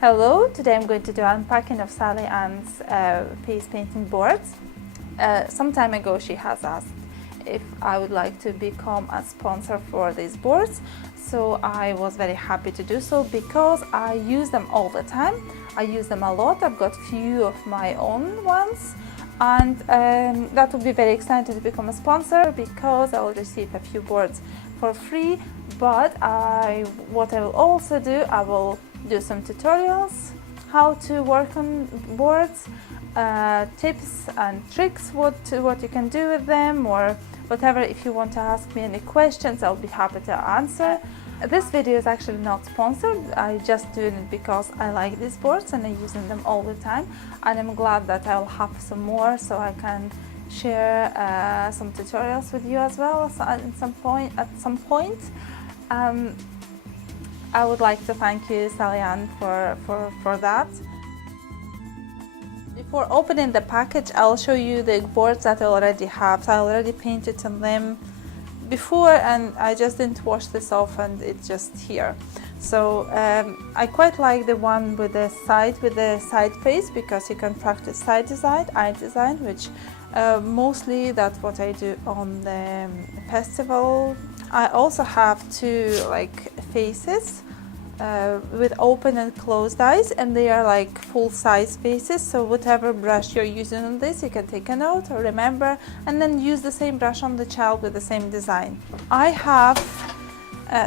Hello, today I'm going to do unpacking of Sally Ann's face painting boards. Some time ago she has asked if I would like to become a sponsor for these boards, so I was very happy to do so because I use them all the time. I use them a lot. I've got few of my own ones, and that would be very exciting to become a sponsor because I will receive a few boards for free. But what I will also do, I will do some tutorials how to work on boards, tips and tricks, what you can do with them, or whatever. If you want to ask me any questions, I'll be happy to answer. This video is actually not sponsored. I just do it because I like these boards and I'm using them all the time, and I'm glad that I'll have some more so I can share some tutorials with you as well. So at some point. I would like to thank you, Sally Ann, for that. Before opening the package, I'll show you the boards that I already have. So I already painted on them before, and I just didn't wash this off, and it's just here. So I quite like the one with the side face because you can practice side design, eye design, which mostly that's what I do on the festival. I also have two faces with open and closed eyes, and they are like full-size faces, so whatever brush you're using on this, you can take a note or remember and then use the same brush on the child with the same design. I have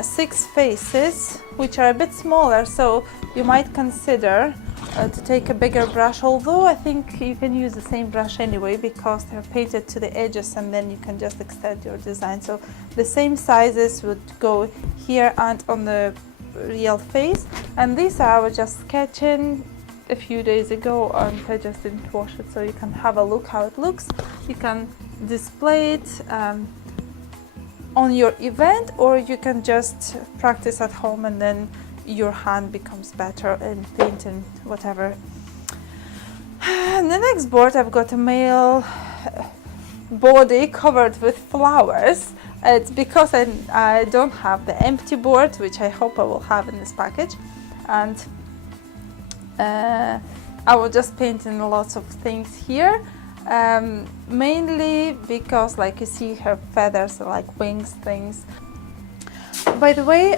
6 faces which are a bit smaller, so you might consider to take a bigger brush, although I think you can use the same brush anyway because they're painted to the edges, and then you can just extend your design. So the same sizes would go here and on the real face, and these I was just sketching a few days ago and I just didn't wash it, so you can have a look how it looks. You can display it on your event, or you can just practice at home and then your hand becomes better in painting whatever. And the next board, I've got a male body covered with flowers. It's because I don't have the empty board, which I hope I will have in this package, and I will just paint in lots of things here, mainly because, like you see, her feathers are like wings things. By the way,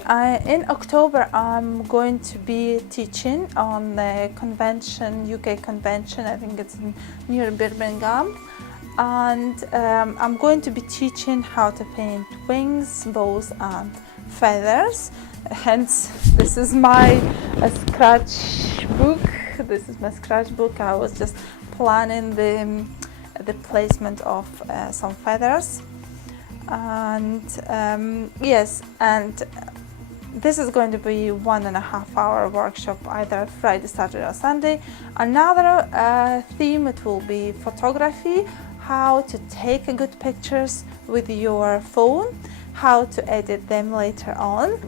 in October I'm going to be teaching on the convention, UK convention, I think it's near Birmingham, and I'm going to be teaching how to paint wings, bows and feathers. Hence, this is my scratch book. This is my scratch book. I was just planning the placement of some feathers. And yes, and this is going to be 1.5 hour workshop, either Friday, Saturday or Sunday. Another theme, it will be photography, how to take good pictures with your phone, how to edit them later on.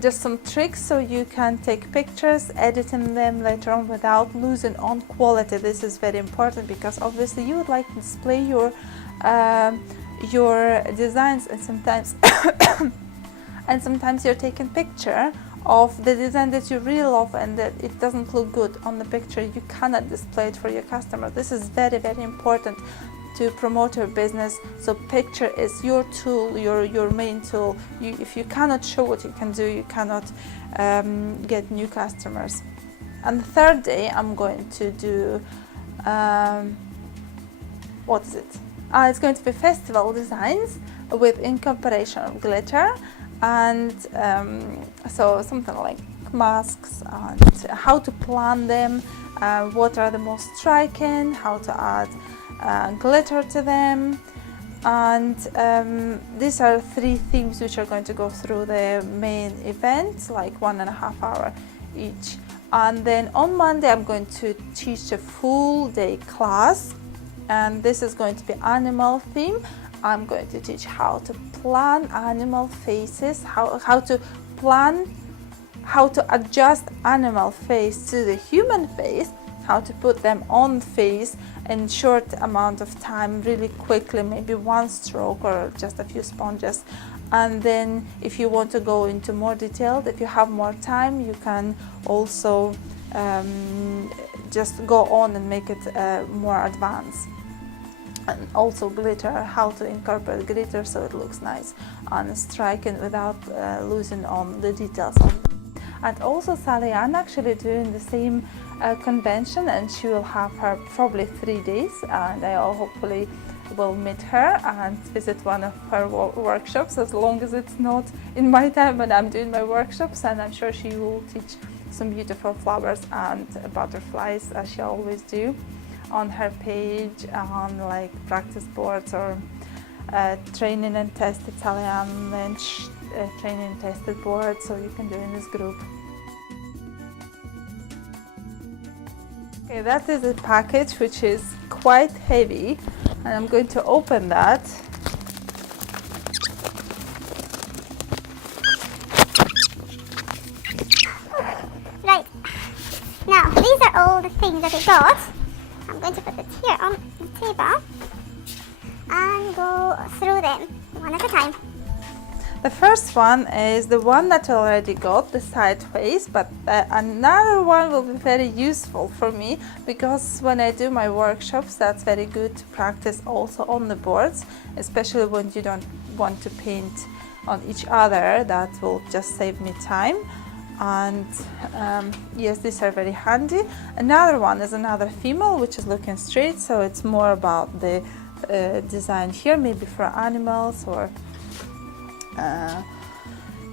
Just some tricks so you can take pictures, editing them later on without losing on quality. This is very important because obviously you would like to display your designs, and sometimes you're taking picture of the design that you really love and that it doesn't look good on the picture. You cannot display it for your customer. This is very, very important to promote your business. So picture is your tool, your main tool. If you cannot show what you can do, you cannot get new customers. And the third day I'm going to do what is it? It's going to be festival designs with incorporation of glitter, and so something like masks and how to plan them, what are the most striking, how to add glitter to them, and these are 3 themes which are going to go through the main event, like 1.5 hour each. And then on Monday I'm going to teach a full day class, and this is going to be animal theme. I'm going to teach how to plan animal faces, how to adjust animal face to the human face, how to put them on face in short amount of time, really quickly, maybe 1 stroke or just a few sponges. And then if you want to go into more detail, if you have more time, you can also just go on and make it more advanced. And also glitter, how to incorporate glitter so it looks nice and striking without losing on the details. And also Sally Ann actually doing the same convention, and she will have her probably 3 days, and I hopefully will meet her and visit one of her workshops, as long as it's not in my time when I'm doing my workshops, and I'm sure she will teach some beautiful flowers and butterflies, as she always do, on her page, on like practice boards or training and tested Sally Ann Lynch training and tested board, so you can do in this group. Okay, that is a package which is quite heavy, and I'm going to open that. Right, now these are all the things that I got. I'm going to put it here on the table and go through them one at a time. The first one is the one that I already got, the side face, but another one will be very useful for me, because when I do my workshops, that's very good to practice also on the boards, especially when you don't want to paint on each other. That will just save me time. And yes, these are very handy. Another one is another female, which is looking straight, so it's more about the design here, maybe for animals or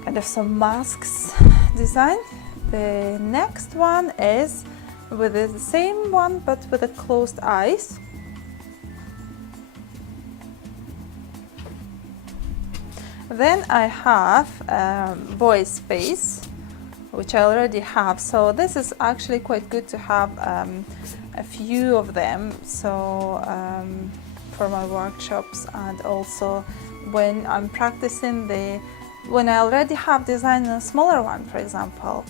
kind of some masks design. The next one is with the same one but with the closed eyes. Then I have boy's face, which I already have, so this is actually quite good to have a few of them, so for my workshops, and also when I'm practicing when I already have designed a smaller one, for example,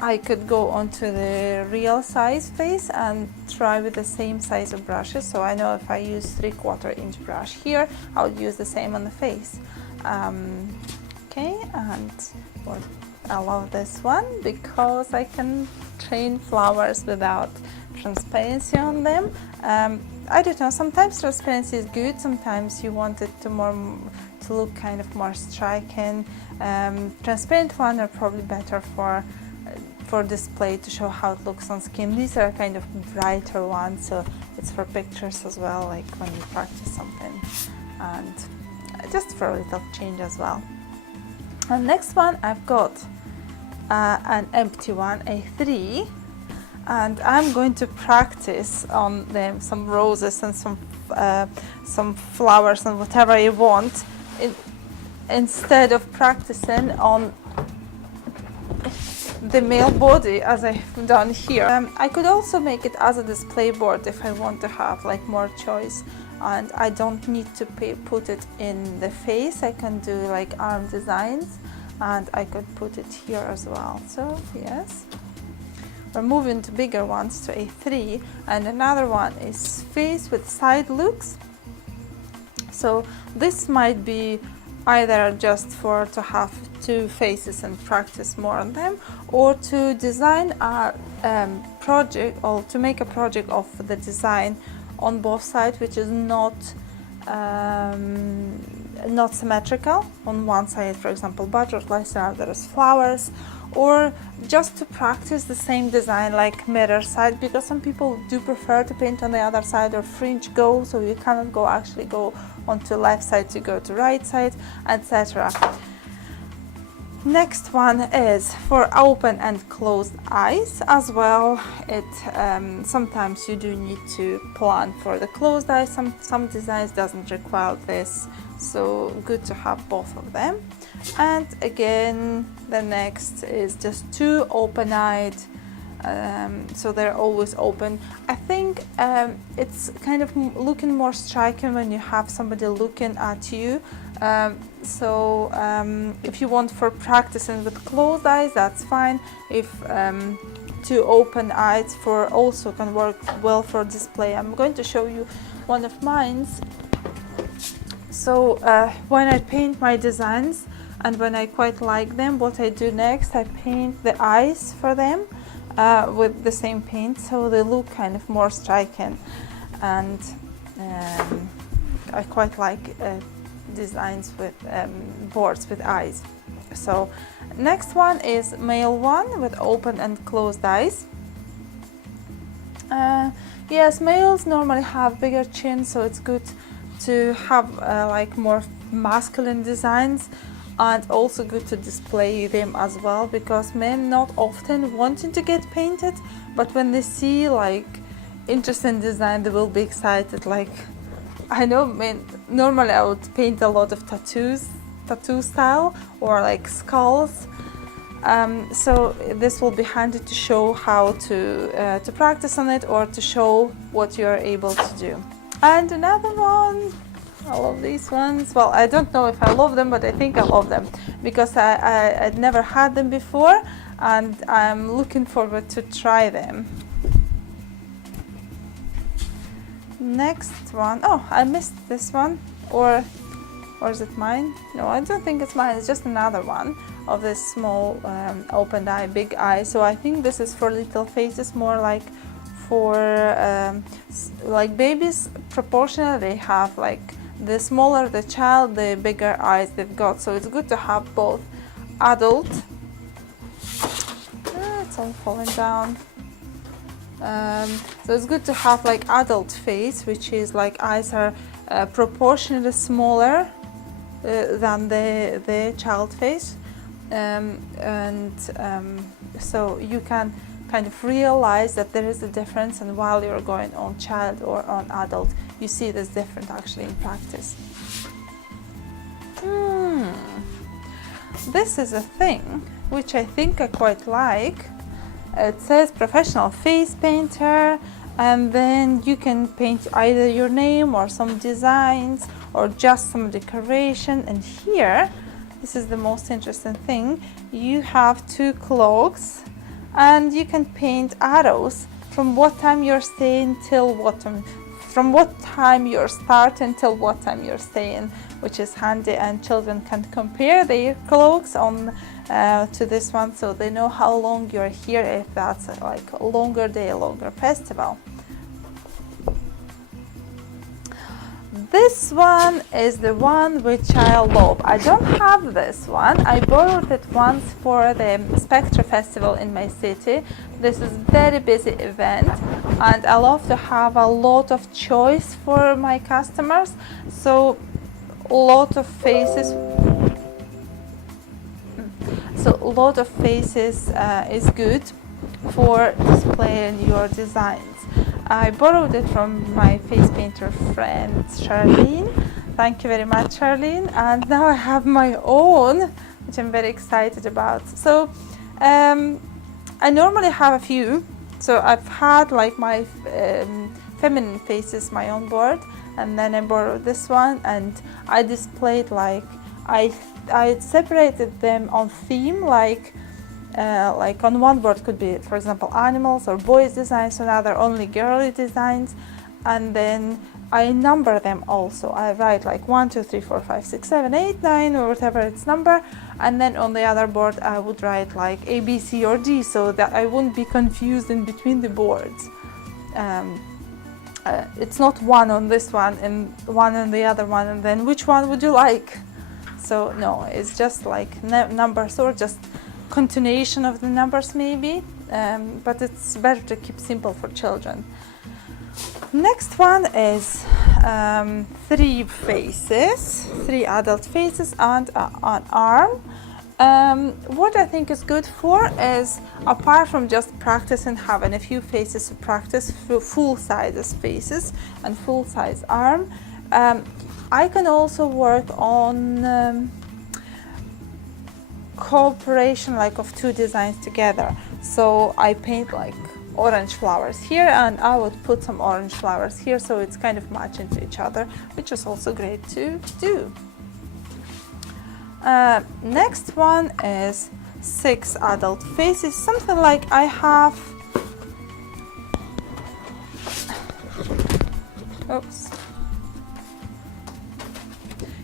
I could go onto the real size face and try with the same size of brushes. So I know if I use 3/4 inch brush here, I'll use the same on the face. Okay, and I love this one because I can train flowers without transparency on them. I don't know, sometimes transparency is good, sometimes you want it to look kind of more striking. Transparent ones are probably better for display, to show how it looks on skin. These are kind of brighter ones, so it's for pictures as well, like when you practice something, and just for a little change as well. And next one, I've got an empty one, a 3, and I'm going to practice on them some roses and some flowers and whatever you want, instead of practicing on the male body as I've done here. I could also make it as a display board if I want to have like more choice, and I don't need to put it in the face. I can do like arm designs, and I could put it here as well. So yes, we're moving to bigger ones, to a 3, and another one is face with side looks. So this might be either just to have 2 faces and practice more on them, or to design a project, or to make a project of the design on both sides, which is not symmetrical. On one side, for example, butterflies, the other is flowers, or just to practice the same design, like mirror side, because some people do prefer to paint on the other side, or fringe go, so you cannot actually go onto left side to go to right side, etc. Next one is for open and closed eyes as well. Sometimes you do need to plan for the closed eyes. Some designs doesn't require this, so good to have both of them. And again, the next is just 2 open-eyed, so they're always open. I think it's kind of looking more striking when you have somebody looking at you. If you want for practicing with closed eyes, that's fine. If 2 open eyes also can work well for display. I'm going to show you one of mine. So when I paint my designs, and when I quite like them, what I do next, I paint the eyes for them. with the same paint, so they look kind of more striking, and I quite like designs with boards with eyes. So next one is male one with open and closed eyes. Yes, males normally have bigger chin, so it's good to have like more masculine designs, and also good to display them as well, because men not often wanting to get painted, but when they see like interesting design, they will be excited. Like, I know men, normally I would paint a lot of tattoo style or like skulls. So this will be handy to show how to practice on it, or to show what you're able to do. And another one, I love these ones. Well, I don't know if I love them, but I think I love them because I'd never had them before, and I'm looking forward to try them. Next one, oh, I missed this one, or is it mine? No, I don't think it's mine. It's just another one of this small open eye, big eye. So I think this is for little faces, more like for like babies. Proportionally, they have like, the smaller the child, the bigger eyes they've got. So it's good to have both adult. It's all falling down. So it's good to have like adult face, which is like eyes are proportionally smaller than the child face, so you can kind of realize that there is a difference, and while you're going on child or on adult, you see this difference actually in practice. This is a thing which I think I quite like. It says professional face painter, and then you can paint either your name or some designs or just some decoration. And here, this is the most interesting thing, you have two clocks, and you can paint arrows from what time you're staying till what time, from what time you're starting till what time you're staying, which is handy, and children can compare their clocks on to this one, so they know how long you're here, if that's like a longer day, a longer festival. This one is the one which I love. I don't have this one. I borrowed it once for the Spectra Festival in my city. This is very busy event, and I love to have a lot of choice for my customers. So a lot of faces. Is good for displaying your designs. I borrowed it from my face painter friend Charlene. Thank you very much, Charlene. And now I have my own, which I'm very excited about. So I normally have a few. So I've had like my feminine faces, my own board, and then I borrowed this one, and I displayed like I separated them on theme, like on one board could be, for example, animals or boys designs, on other only girly designs, and then I number them also. I write like 1, 2, 3, 4, 5, 6, 7, 8, 9, or whatever its number, and then on the other board I would write like A, B, C, or D, so that I wouldn't be confused in between the boards. It's not one on this one and one on the other one, and then which one would you like? So no, it's just like numbers, or just continuation of the numbers maybe, but it's better to keep simple for children. Next one is 3 faces, 3 adult faces and an arm. What I think is good for is, apart from just practicing having a few faces to practice, full size faces and full size arm, I can also work on cooperation, like of 2 designs together. So I paint like orange flowers here, and I would put some orange flowers here, so it's kind of matching to each other, which is also great to do. Next one is 6 adult faces, something like I have, oops,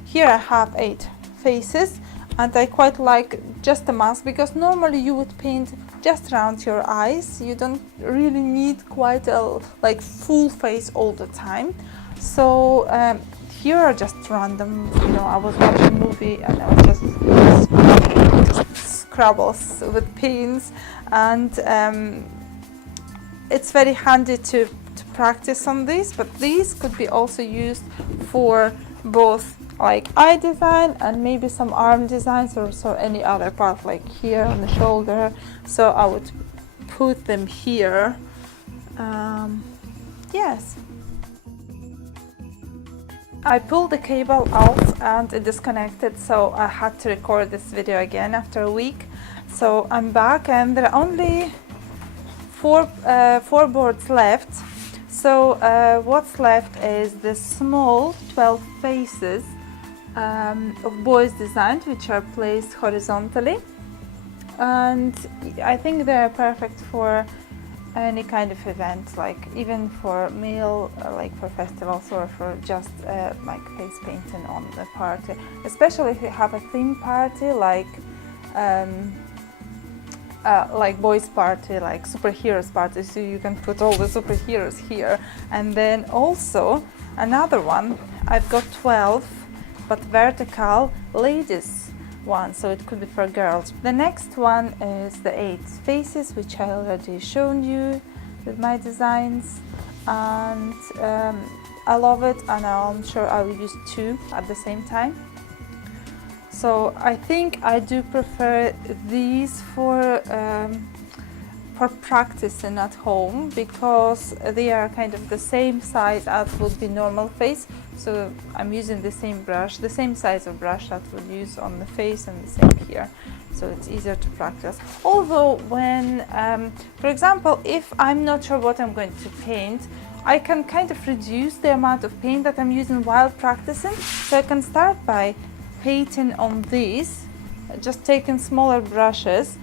here I have 8 faces, and I quite like just a mask, because normally you would paint just around your eyes. You don't really need quite a like full face all the time. So here are just random, you know, I was watching a movie and I was just scribbles with pens, and it's very handy to practice on these, but these could be also used for both like eye design and maybe some arm designs, or so any other part like here on the shoulder. So I would put them here. Yes. I pulled the cable out and it disconnected, so I had to record this video again after a week. So I'm back, and there are only four boards left. So what's left is the small 12 faces of boys designed, which are placed horizontally, and I think they're perfect for any kind of event, like even for male, like for festivals, or for just like face painting on the party, especially if you have a theme party like boys party, like superheroes party, so you can put all the superheroes here. And then also another one, I've got 12 but vertical ladies one, so it could be for girls. The next one is the 8 faces, which I already shown you with my designs, and I love it, and I'm sure I will use 2 at the same time. So I think I do prefer these for practicing at home, because they are kind of the same size as would be normal face. So I'm using the same brush, the same size of brush that we'll use on the face, and the same here. So it's easier to practice. Although when, for example, if I'm not sure what I'm going to paint, I can kind of reduce the amount of paint that I'm using while practicing. So I can start by painting on these, just taking smaller brushes,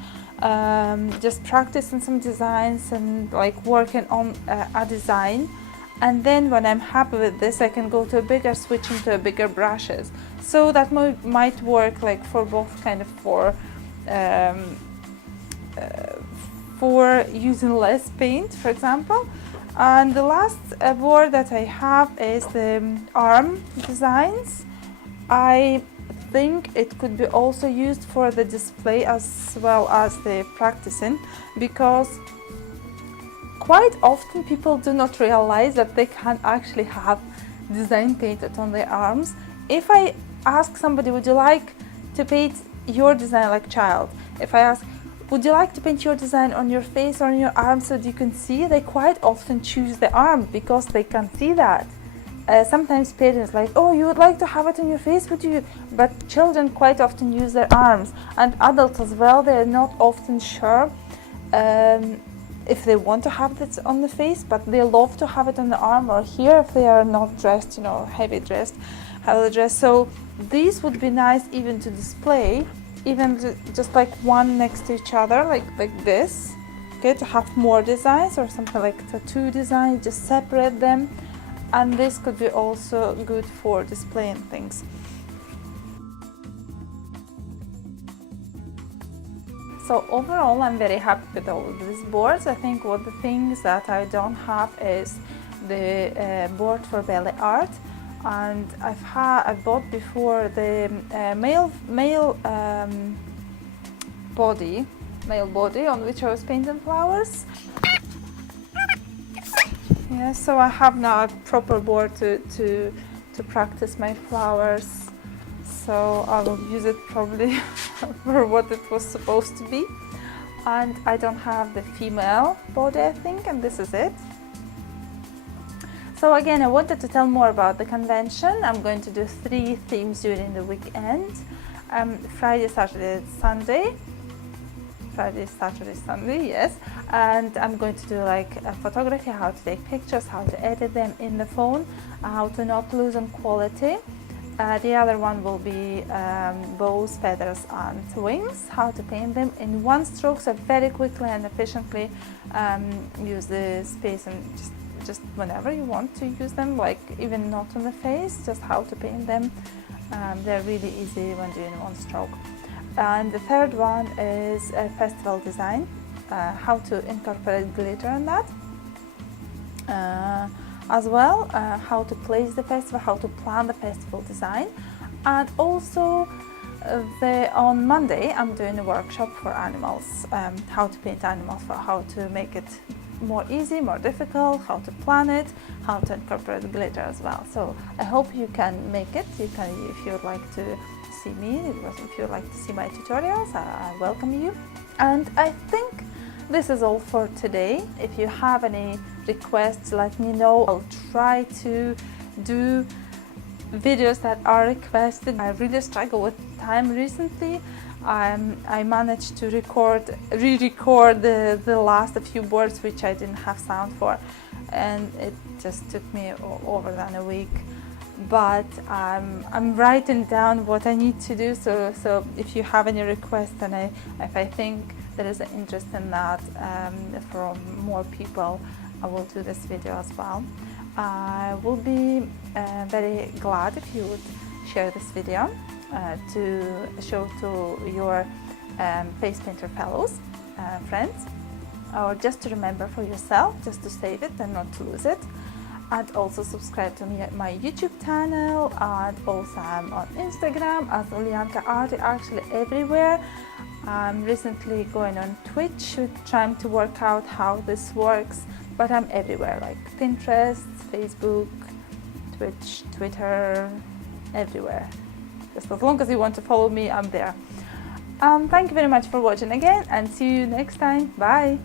just practicing some designs and like working on a design, and then when I'm happy with this, I can go to a bigger, switch into a bigger brushes. So that might work like for both, kind of for using less paint, for example. And the last board that I have is the arm designs. I think it could be also used for the display as well as the practicing, because quite often people do not realize that they can actually have design painted on their arms. If I ask somebody, would you like to paint your design like child? If I ask, would you like to paint your design on your face or on your arm so that you can see? They quite often choose the arm because they can see that. Sometimes parents like, oh, you would like to have it on your face, would you? But children quite often use their arms, and adults as well. They're not often sure if they want to have this on the face, but they love to have it on the arm or here if they are not dressed, you know, heavily dressed. So these would be nice even to display, even just like one next to each other, like this. Okay, to have more designs or something like tattoo design, just separate them. And this could be also good for displaying things. So overall, I'm very happy with all of these boards. I think what the things that I don't have is the board for belly art, and I've bought before the male body on which I was painting flowers. Yeah, so I have now a proper board to practice my flowers. So I will use it probably for what it was supposed to be. And I don't have the female body, I think, and this is it. So again, I wanted to tell more about the convention. I'm going to do 3 themes during the weekend. Friday, Saturday, Sunday. Friday, Saturday, Sunday, yes. And I'm going to do like photography, how to take pictures, how to edit them in the phone, how to not lose on quality. The other one will be bows, feathers and wings, how to paint them in one stroke, so very quickly and efficiently use the space, and just whenever you want to use them, like even not on the face, just how to paint them. They're really easy when doing one stroke. And the third one is festival design, how to incorporate glitter in that. As well, how to place the festival, how to plan the festival design. And also on Monday I'm doing a workshop for animals, how to paint animals, for how to make it more easy, more difficult, how to plan it, how to incorporate glitter as well. So I hope you can make it. You can, if you'd like to see me, if you'd like to see my tutorials, I welcome you. And I think this is all for today. If you have any requests, let me know. I'll try to do videos that are requested. I really struggle with time recently. I managed to re-record the last few boards which I didn't have sound for, and it just took me over than a week. But I'm writing down what I need to do, so if you have any requests, and if I think there is an interest in that from more people, I will do this video as well. I will be very glad if you would share this video to show to your face painter fellows, friends, or just to remember for yourself, just to save it and not to lose it. And also subscribe to me at my YouTube channel, and also I'm on Instagram as Ulianka Art, actually everywhere. I'm recently going on Twitch, trying to work out how this works, but I'm everywhere, like Pinterest, Facebook, Twitch, Twitter, everywhere. Just as long as you want to follow me, I'm there. Thank you very much for watching again, and see you next time. Bye!